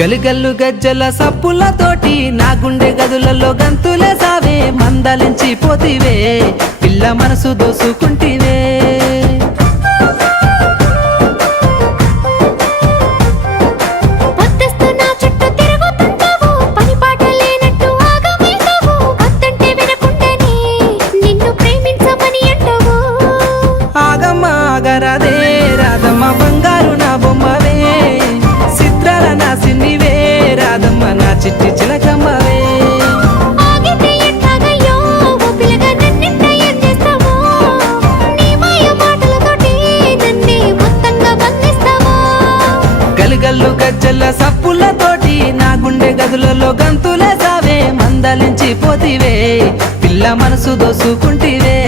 గలిగల్లు గజ్జల సప్పులతోటి నా గుండె గదులలో గంతులే సావే మందలించి పోతివే పిల్ల మనసు దోసుకుంటివే ఆగరాదే రాధమ్మ బంగారు నా బొమ్మవే చిత్రాల నా సిన్నివే రాధమ్మ నా చిట్టి చిలకమ్మవే గలుగల్లు గజ్జల సప్పులతోటి నా గుండె గదులలో గంతులే సావే మందలించి పోతివే పిల్ల మనసు దోసుకుంటివే